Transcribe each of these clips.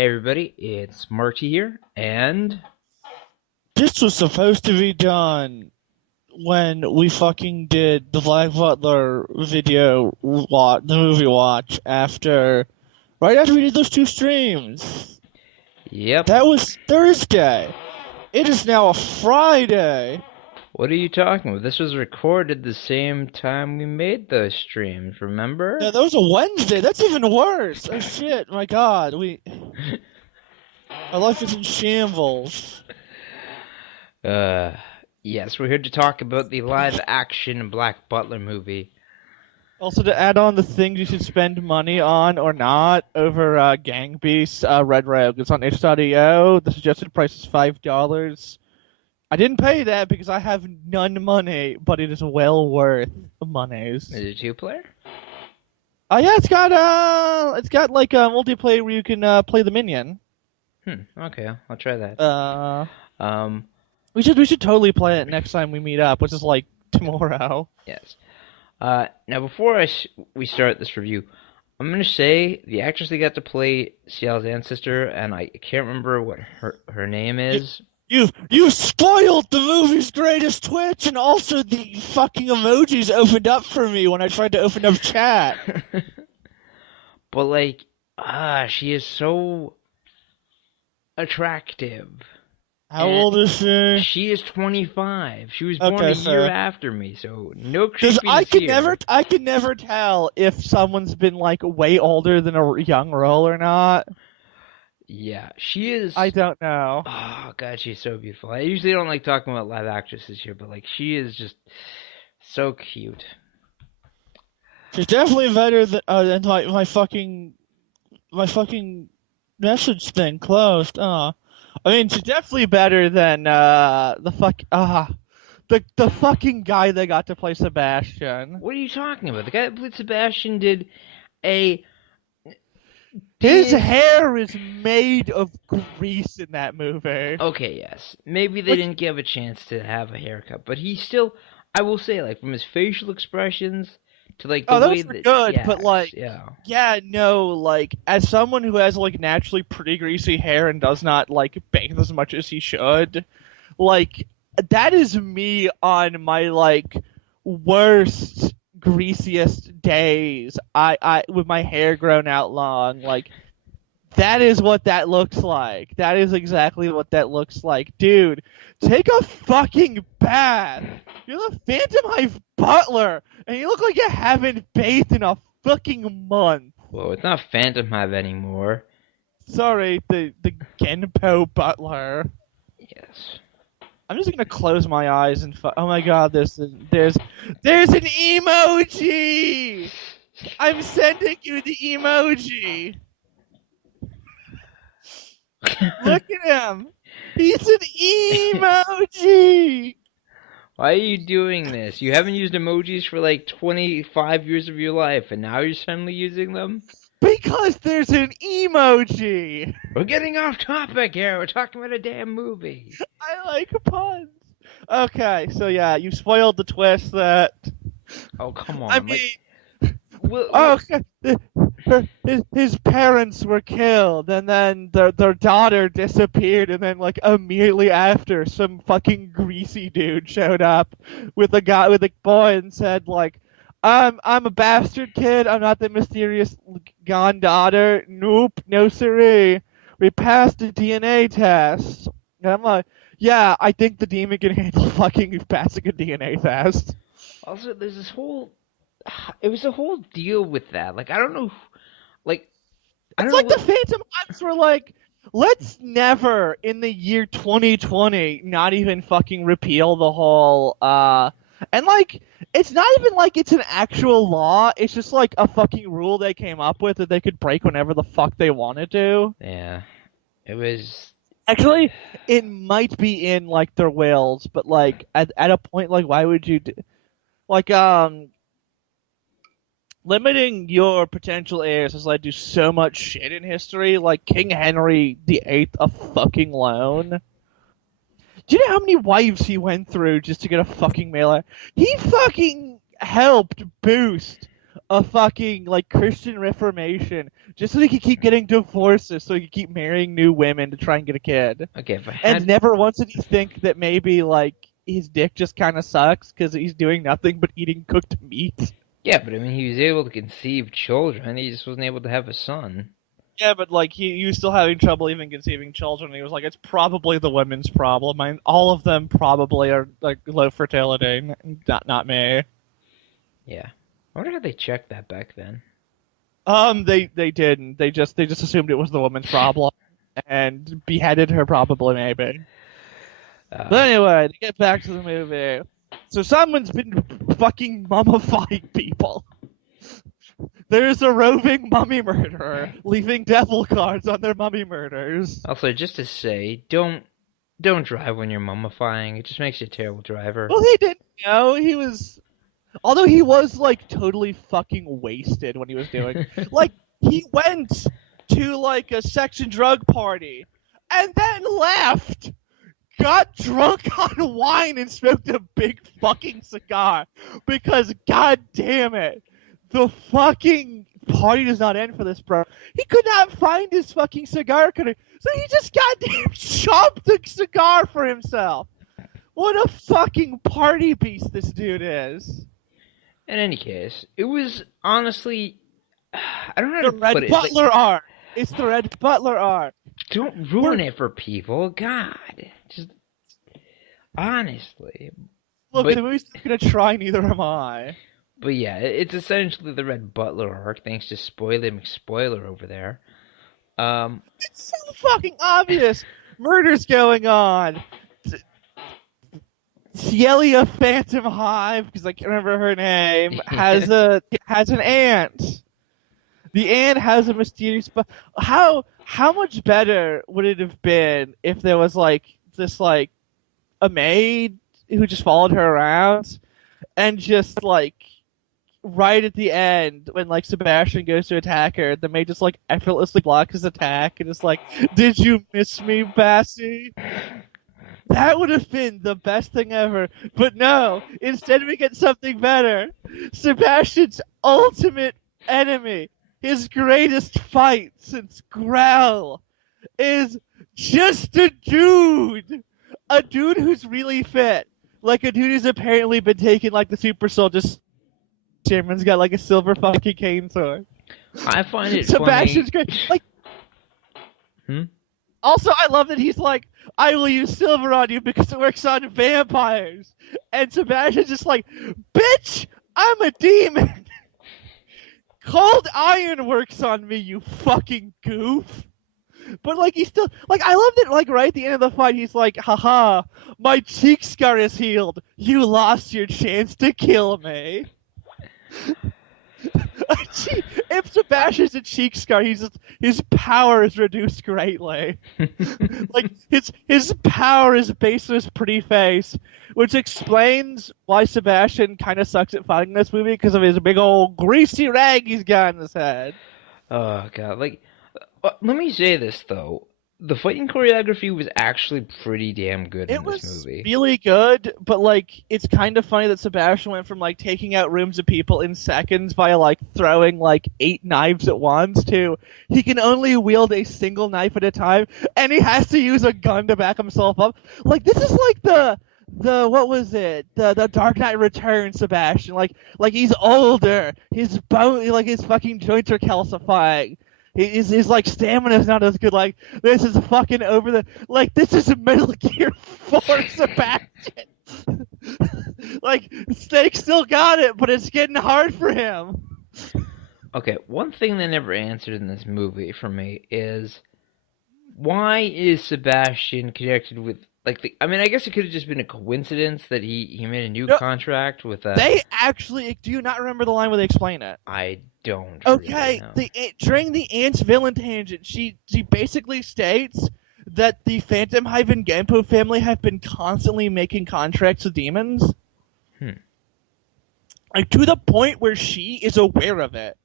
Hey everybody, it's Marty here, and This was supposed to be done when we fucking did the Black Butler the movie watch right after we did those two streams. yep. That was Thursday. It is now a Friday. What are you talking about? This was recorded the same time we made those streams, No, remember? that was a Wednesday. That's even worse. Oh shit, my god. Our life is in shambles. Uh, yes, we're here to talk about the live-action Black Butler movie. Also, to add on the things you should spend money on or not over Gang Beasts, Red Rogue. It's on itch.io. The suggested price is $5. I didn't pay that because I have none money, but it is well worth monies. Is it two-player? Yeah, it's got like a multiplayer where you can play the minion. Okay, I'll try that. Uh, we should totally play it next time we meet up, which is like tomorrow. Yes. Now before we start this review, I'm gonna say the actress that got to play Ciel's ancestor, and I can't remember what her name is. You spoiled the movie's greatest twitch, and also the fucking emojis opened up for me when I tried to open up chat. But like, she is so attractive. How And old is she? she is 25. She was born Okay, a year fair. after me, so no Because creepiness here. I can never tell if someone's been like way older than a young role or not. Yeah, she is. I don't know. Oh god, she's so beautiful. I usually don't like talking about live actresses here, but like, she is just so cute. She's definitely better than my fucking message thing closed. I mean, she's definitely better than the fucking guy that got to play Sebastian. What are you talking about? The guy that played Sebastian did a. His hair is made of grease in that movie. Okay, yes. Maybe they Like, didn't give a chance to have a haircut, but he still, I will say, like, from his facial expressions to, like, the oh, way those were that, good, but yes, like, yeah. yeah, no, like, as someone who has like naturally pretty greasy hair and does not like bathe as much as he should, like, that is me on my like worst greasiest days. I with my hair grown out long, like that is what that looks like. That is exactly what that looks like. Dude, take a fucking bath. You're the Phantom Hive Butler, and you look like you haven't bathed in a fucking month. Well, it's not Phantom Hive anymore. Sorry, the Genpo Butler. Yes. I'm just gonna close my eyes and oh my god, there's an emoji. I'm sending you the emoji. Look at him. He's an emoji. Why are you doing this? You haven't used emojis for like 25 years of your life, and now you're suddenly using them? Because there's an emoji. We're getting off topic here. We're talking about a damn movie. I like puns. Okay, so yeah, you spoiled the twist that. Oh, come on. I Like, mean, we'll, his parents were killed, and then their daughter disappeared, and then like immediately after, some fucking greasy dude showed up with a boy and said like, I'm a bastard kid. I'm not the mysterious gone daughter. Nope, no siree. We passed the DNA test. And I'm like, yeah, I think the demon can handle fucking passing a DNA test. also, there's this whole. It was a whole deal with that. Like, I don't know. Like, I It's don't know like the what. Phantom Hives were like, let's never in the year 2020 not even fucking repeal the whole and like it's not even like it's an actual law, it's just like a fucking rule they came up with that they could break whenever the fuck they wanted to. Yeah. It was. Actually, it might be in like their wills, but like at a point like why would you do like limiting your potential heirs has led to so much shit in history, like King Henry VIII a fucking loan. Do you know how many wives he went through just to get a fucking male heir? He fucking helped boost a fucking like Christian Reformation just so he could keep getting divorces, so he could keep marrying new women to try and get a kid. Okay, if I And had never once did he think that maybe like his dick just kind of sucks because he's doing nothing but eating cooked meat. yeah, but I mean, he was able to conceive children. He just wasn't able to have a son. Yeah, but like he was still having trouble even conceiving children. He was like, it's probably the women's problem. All of them probably are like low fertility, not me. Yeah, I wonder how they checked that back then. They didn't. They just assumed it was the woman's problem and beheaded her probably maybe. But anyway, to get back to the movie, so someone's been fucking mummifying people. There's a roving mummy murderer leaving devil cards on their mummy murders. Also, just to say, don't drive when you're mummifying. It just makes you a terrible driver. Well, he didn't know. He was, although he was like totally fucking wasted when he was doing. Like he went to like a sex and drug party and then left. Got drunk on wine and smoked a big fucking cigar because god damn it, the fucking party does not end for this bro. He could not find his fucking cigar cutter, so he just goddamn chopped a cigar for himself. What a fucking party beast this dude is. In any case, it was honestly, I don't know how The to Red put it. Butler Like, art. It's the Red Butler art. don't ruin it for people. God, just honestly. Look, But the movie's not gonna try, neither am I. but yeah, it's essentially the Red Butler arc, thanks to Spoiler McSpoiler over there. It's so fucking obvious. Murder's going on. Cielia Phantom Hive, because I can't remember her name, has an aunt. The aunt has a mysterious. How much better would it have been if there was like this like a maid who just followed her around and just like right at the end when like Sebastian goes to attack her, the maid just like effortlessly blocks his attack and is like, "Did you miss me, Bassie?" That would have been the best thing ever. But no, instead we get something better. Sebastian's ultimate enemy, his greatest fight since Growl, is just a dude. A dude who's really fit. Like a dude who's apparently been taking like the super soldier chairman's got like a silver fucking cane sword. I find it Sebastian's funny. great. Like, Hmm? also, I love that he's like, I will use silver on you because it works on vampires. And Sebastian's just like, bitch, I'm a demon. Cold iron works on me, you fucking goof. But like, he's still, like, I love that, like, right at the end of the fight, he's like, haha, my cheek scar is healed. You lost your chance to kill me. If Sebastian's a cheek scar, his power is reduced greatly. Like his power is based on his pretty face, which explains why Sebastian kind of sucks at fighting this movie because of his big old greasy rag he's got in his head. Oh god, like, let me say this though. The fighting choreography was actually pretty damn good in this movie. It was really good, but like it's kind of funny that Sebastian went from like taking out rooms of people in seconds by like throwing like 8 knives at once to he can only wield a single knife at a time, and he has to use a gun to back himself up. Like this is like the what was it? The Dark Knight Returns Sebastian. Like he's older. His bone, like his fucking joints are calcifying. His like stamina's not as good. Like this is fucking over the like this is Metal Gear 4 Sebastian. Like Snake still got it, but it's getting hard for him. Okay, one thing they never answered in this movie for me is why is Sebastian connected with like the? I mean, I guess it could have just been a coincidence that he made a new contract with. They actually do you not remember the line where they explain it? I don't. Okay, really know. During the Ant's villain tangent, she basically states that the Phantom Hive and Gampo family have been constantly making contracts with demons. Like to the point where she is aware of it.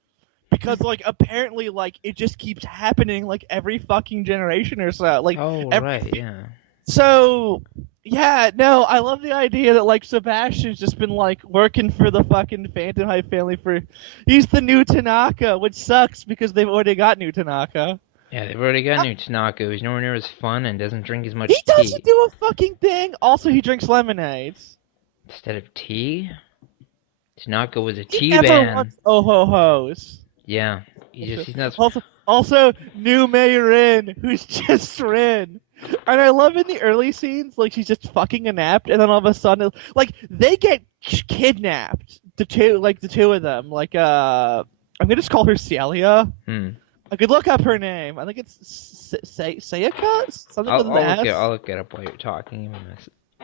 Because like apparently like it just keeps happening like every fucking generation or so. Like Oh right, yeah. So Yeah, no, I love the idea that like Sebastian's just been like working for the fucking Phantom Hive family for. He's the new Tanaka, which sucks because they've already got new Tanaka. Yeah, they've already got new Tanaka, who's nowhere near as fun and doesn't drink as He much doesn't tea. do a fucking thing. Also, he drinks lemonades. Instead of tea, Tanaka was a He tea never ban. wants oh ho hos. Yeah, he's not. Also, new May Rin, who's just Rin. And I love in the early scenes, like she's just fucking napped, and then all of a sudden, like they get kidnapped. The two of them. Like I'm gonna just call her Celia. I could look up her name. I think it's Sayaka, something with an S. I'll look it up while you're talking.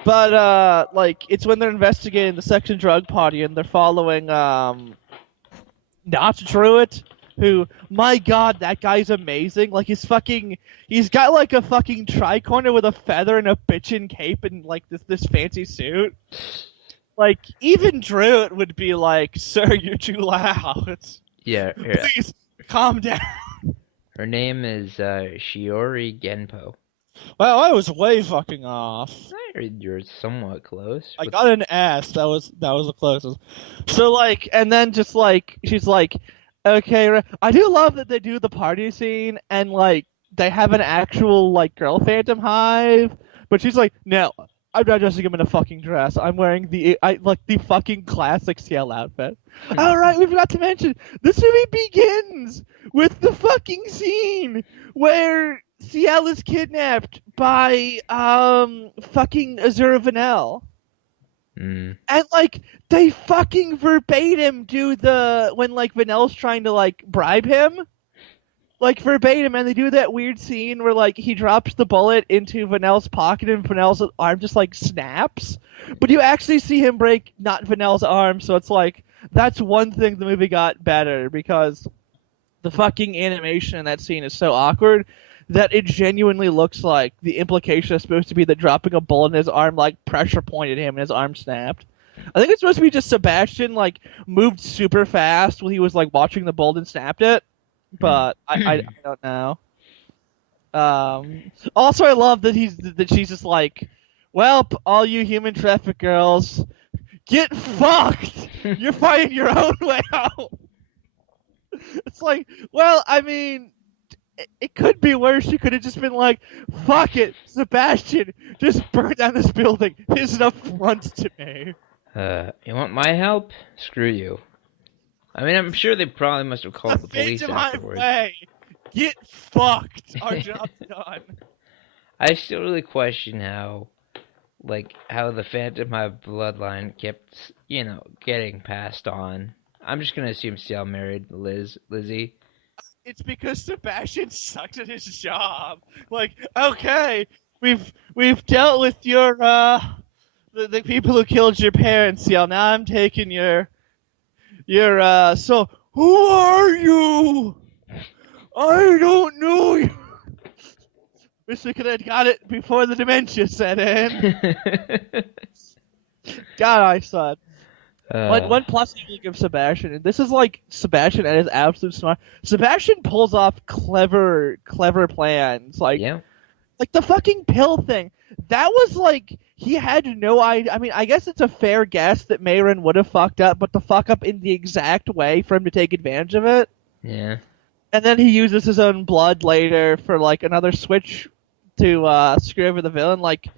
But like it's when they're investigating the sex and drug party, and they're following not Druid, who, my god, that guy's amazing. Like he's got like a fucking tricorner with a feather and a bitchin' cape and like this fancy suit. Like even Druid would be like, "Sir, you're too loud. Yeah, Please calm down." Her name is Shiori Genpo. Well, I was way fucking off. You're somewhat close. I got an S. That was the closest. So like, and then just like she's like, okay, I do love that they do the party scene and like they have an actual like girl Phantom Hive, but she's like, no, I'm not dressing him in a fucking dress. I'm wearing the fucking classic CL outfit. All right, we forgot to mention this movie begins with the fucking scene where CL is kidnapped by fucking Azura Vanel. And like they fucking verbatim do when like Vanel's trying to like bribe him. Like verbatim, and they do that weird scene where like he drops the bullet into Vanel's pocket and Vanel's arm just like snaps. But you actually see him break not Vanel's arm, so it's like that's one thing the movie got better because the fucking animation in that scene is so awkward that it genuinely looks like the implication is supposed to be that dropping a bullet in his arm like pressure pointed him and his arm snapped. I think it's supposed to be just Sebastian like moved super fast when he was like watching the bullet and snapped it. But I don't know. Also, I love that she's just like, well, all you human traffic girls, get fucked. You're finding your own way out. It's like, well, I mean, it could be worse. You could have just been like, fuck it, Sebastian, just burn down this building. Here's an affront to me. You want my help? Screw you. I mean, I'm sure they probably must have called the police afterwards. Way. Get fucked. Our job's done. I still really question how the Phantom Hive bloodline kept, getting passed on. I'm just gonna assume CL married Lizzie. It's because Sebastian sucks at his job. Like, okay, we've dealt with your the people who killed your parents, CL. Now I'm taking your so who are you? I don't know you. Wish we could have got it before the dementia set in. God, I suck. One plus you give Sebastian, and this is like Sebastian at his absolute smart. Sebastian pulls off clever plans, like the fucking pill thing. That was like he had no idea. I mean, I guess it's a fair guess that Mayron would have fucked up, but to fuck up in the exact way for him to take advantage of it. Yeah. And then he uses his own blood later for like another switch to screw over the villain. Like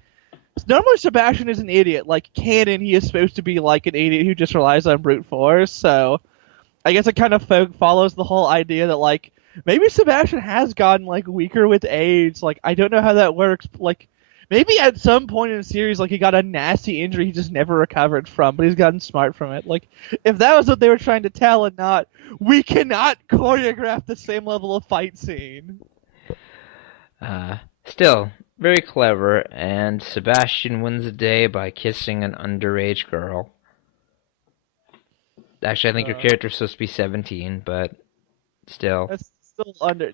normally Sebastian is an idiot. Like canon, he is supposed to be like an idiot who just relies on brute force. So I guess it kind of follows the whole idea that like maybe Sebastian has gotten like weaker with age. Like I don't know how that works. Like maybe at some point in the series, like he got a nasty injury he just never recovered from, but he's gotten smart from it. Like if that was what they were trying to tell, and not we cannot choreograph the same level of fight scene. Still very clever, and Sebastian wins the day by kissing an underage girl. Actually, I think your character's supposed to be 17, but still. That's still under.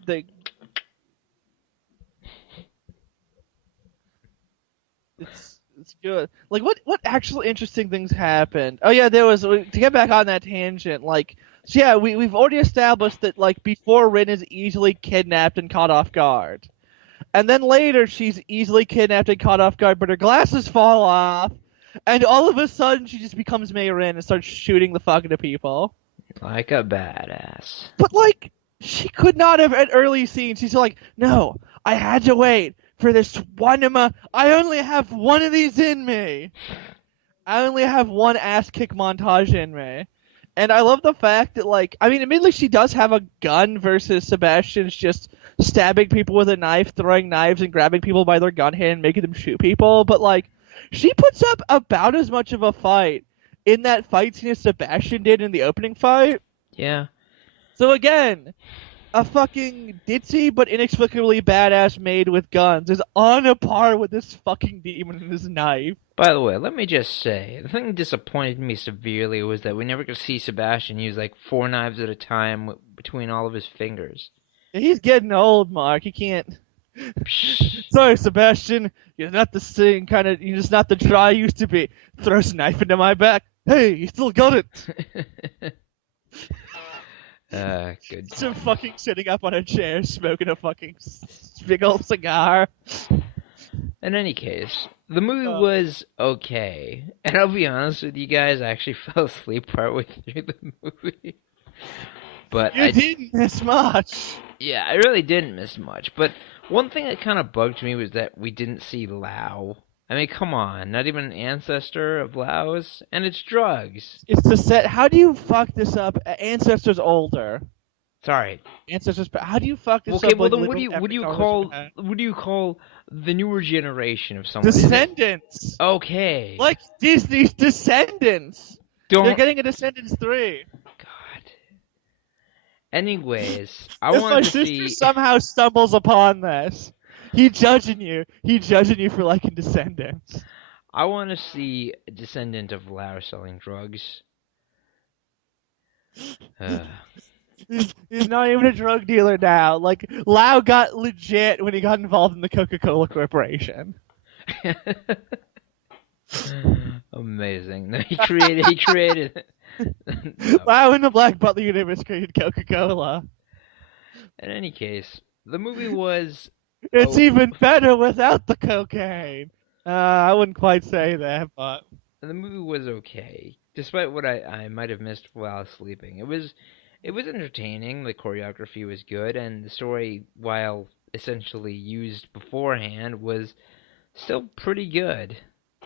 It's good. Like, what actual interesting things happened? Oh yeah, there was, to get back on that tangent, like, so yeah, we've already established that, like, before Rin is easily kidnapped and caught off guard. And then later, she's easily kidnapped and caught off guard, but her glasses fall off, and all of a sudden, she just becomes Mayrin and starts shooting the fuck out of people. Like a badass. But, like, she could not have at early scenes. She's like, no, I had to wait for this one. I only have one of these in me. I only have one ass kick montage in me. And I love the fact that, like, I mean, admittedly, she does have a gun versus Sebastian's just stabbing people with a knife, throwing knives, and grabbing people by their gun hand, making them shoot people. But, like, she puts up about as much of a fight in that fight scene as Sebastian did in the opening fight. Yeah. So, again, a fucking ditzy but inexplicably badass maid with guns is on a par with this fucking demon and his knife. By the way, let me just say, the thing that disappointed me severely was that we never could see Sebastian use like 4 knives at a time between all of his fingers. He's getting old, Mark. He can't. Sorry, Sebastian. You're not the same kind of. You're just not the dry you used to be. Throws a knife into my back. Hey, you still got it. Good. Some fucking sitting up on a chair, smoking a fucking big old cigar. In any case, the movie was okay. And I'll be honest with you guys, I actually fell asleep partway through the movie. But you didn't miss much. Yeah, I really didn't miss much. But one thing that kind of bugged me was that we didn't see Lao. I mean, come on, not even an ancestor of Lao's, and it's drugs. It's the set. How do you fuck this up? Ancestor's older. Sorry. Ancestors. How do you fuck this up? Okay, well then, what do you call the newer generation of someone? Descendants. Okay. Like Disney's Descendants. They're getting a Descendants 3. God. Anyways, I wanted to see. If my sister somehow stumbles upon this, he's judging you. He's judging you for liking Descendants. I want to see a descendant of Lao selling drugs. He's not even a drug dealer now. Like, Lao got legit when he got involved in the Coca-Cola Corporation. Amazing. No, he created no. Lao in the Black Butler universe created Coca-Cola. In any case, the movie was... It's even better without the cocaine. I wouldn't quite say that, but... The movie was okay. Despite what I might have missed while sleeping. It was entertaining, the choreography was good, and the story, while essentially used beforehand, was still pretty good.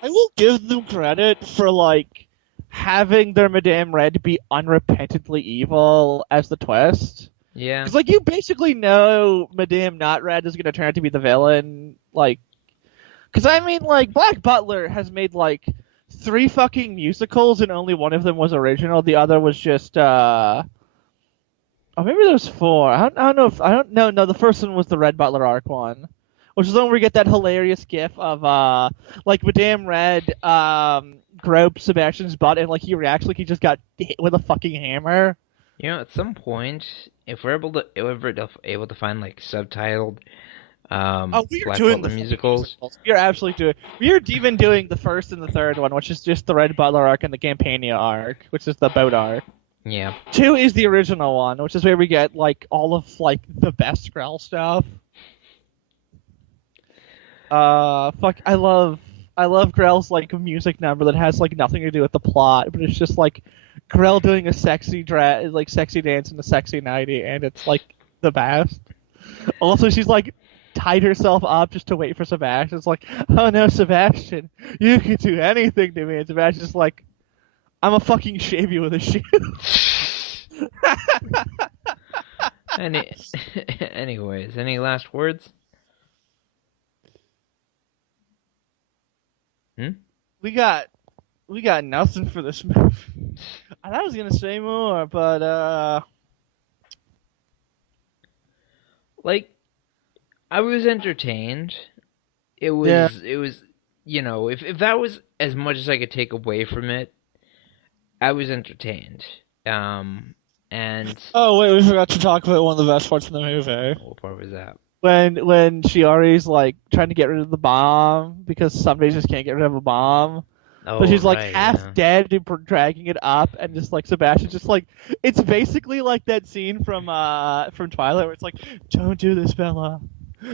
I will give them credit for, like, having their Madame Red be unrepentantly evil as the twist. Yeah. Because, like, you basically know Madame Not Red is going to turn out to be the villain, like... Because, I mean, like, Black Butler has made, like, 3 fucking musicals, and only one of them was original. The other was just, Oh, maybe there was 4. I don't know. No, the first one was the Red Butler arc one. Which is the one where we get that hilarious gif of, like, Madame Red, gropes Sebastian's butt, and, like, he reacts like he just got hit with a fucking hammer. You know, at some point, if we're able to find, like, subtitled, Black Butler musicals. We're absolutely doing. We're even doing the first and the third one, which is just the Red Butler arc and the Campania arc, which is the boat arc. Yeah. 2 is the original one, which is where we get, like, all of, like, the best Grell stuff. Fuck, I love Grell's, like, music number that has, like, nothing to do with the plot, but it's just, like, Grell doing a sexy dance in a sexy nightie, and it's, like, the best. Also, she's, like, tied herself up just to wait for Sebastian. It's like, oh no, Sebastian, you can do anything to me. And Sebastian's just like, I'm a fucking shave you with a shoe. Anyways, any last words? We got nothing for this movie. I thought I was gonna say more, but like, I was entertained. It was, you know, if that was as much as I could take away from it, I was entertained. And oh wait, we forgot to talk about one of the best parts of the movie. What part was that? When Shiori's like trying to get rid of the bomb because somebody just can't get rid of a bomb. Oh, but she's like right, half dead and dragging it up, and just like Sebastian's just like, it's basically like that scene from Twilight where it's like, don't do this, Bella.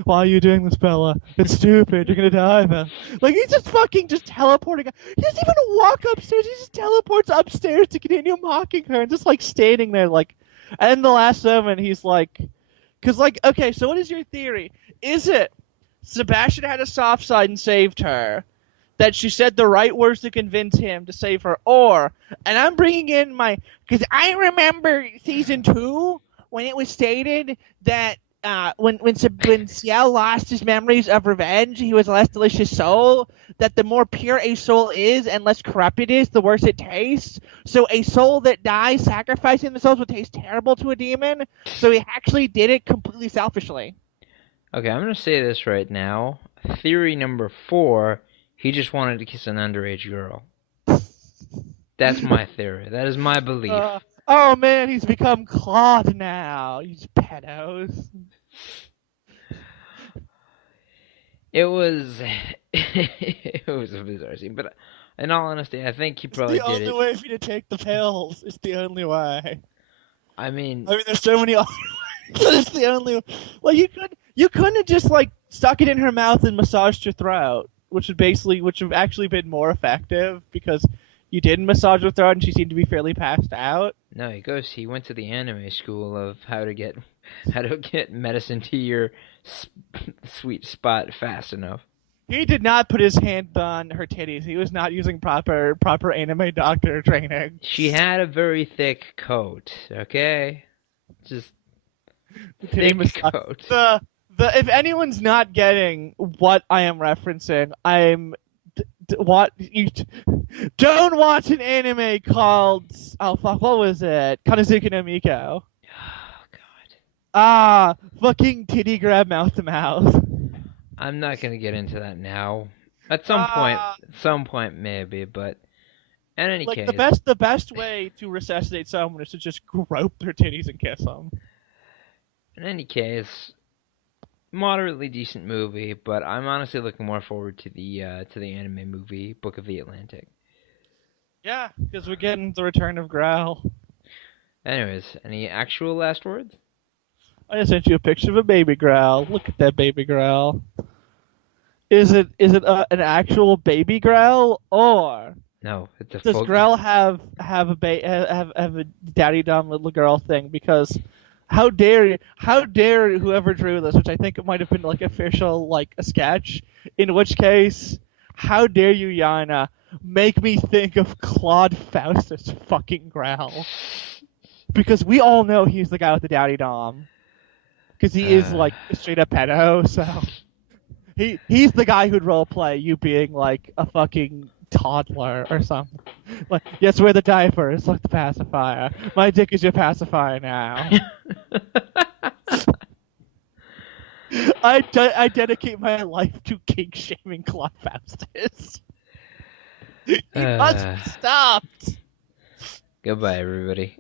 Why are you doing this, Bella? It's stupid. You're gonna die, Bella. Like, he's just fucking just teleporting. He doesn't even walk upstairs. He just teleports upstairs to continue mocking her and just, like, standing there, like... And in the last moment, he's like... Because, like, okay, so what is your theory? Is it Sebastian had a soft side and saved her, that she said the right words to convince him to save her, or... And I'm bringing in my... Because I remember season 2 when it was stated that when Ciel lost his memories of revenge, he was a less delicious soul, that the more pure a soul is and less corrupt it is, the worse it tastes. So a soul that dies sacrificing the souls would taste terrible to a demon, so he actually did it completely selfishly. Okay, I'm gonna say this right now. Theory number 4, he just wanted to kiss an underage girl. That's my theory. That is my belief. Oh man, he's become Claude now. He's pedos. It was it was a bizarre scene, but in all honesty, I think he probably did it. It's the only way for you to take the pills. It's the only way. I mean, there's so many other ways, but it's the only. Well, you couldn't have just like stuck it in her mouth and massaged her throat, which would actually been more effective because you didn't massage her throat and she seemed to be fairly passed out. No, he went to the anime school of how to get medicine to your sweet spot fast enough. He did not put his hand on her titties. He was not using proper anime doctor training. She had a very thick coat, okay? Just thick coat. If anyone's not getting what I am referencing, don't watch an anime called what was it? Kanosuke no Miko. Oh god. Fucking titty grab mouth to mouth. I'm not gonna get into that now. At some point maybe, but in any case, the best way to resuscitate someone is to just grope their titties and kiss them. In any case, moderately decent movie, but I'm honestly looking more forward to the anime movie, Book of the Atlantic. Yeah, because we're getting the return of Growl. Anyways, any actual last words? I just sent you a picture of a baby Growl. Look at that baby Growl. Is it an actual baby Growl, or no? It's a does Growl have a daddy dumb little girl thing? Because how dare whoever drew this, which I think it might have been like official, like a sketch. In which case, how dare you, Yana, make me think of Claude Faustus fucking Growl? Because we all know he's the guy with the daddy dom. Because he is like a straight up pedo, so he's the guy who'd roleplay you being like a fucking toddler or something. Like, yes, wear the diapers, like the pacifier. My dick is your pacifier now. I dedicate my life to kink shaming Claude Faustus. He must be stopped. Goodbye, everybody.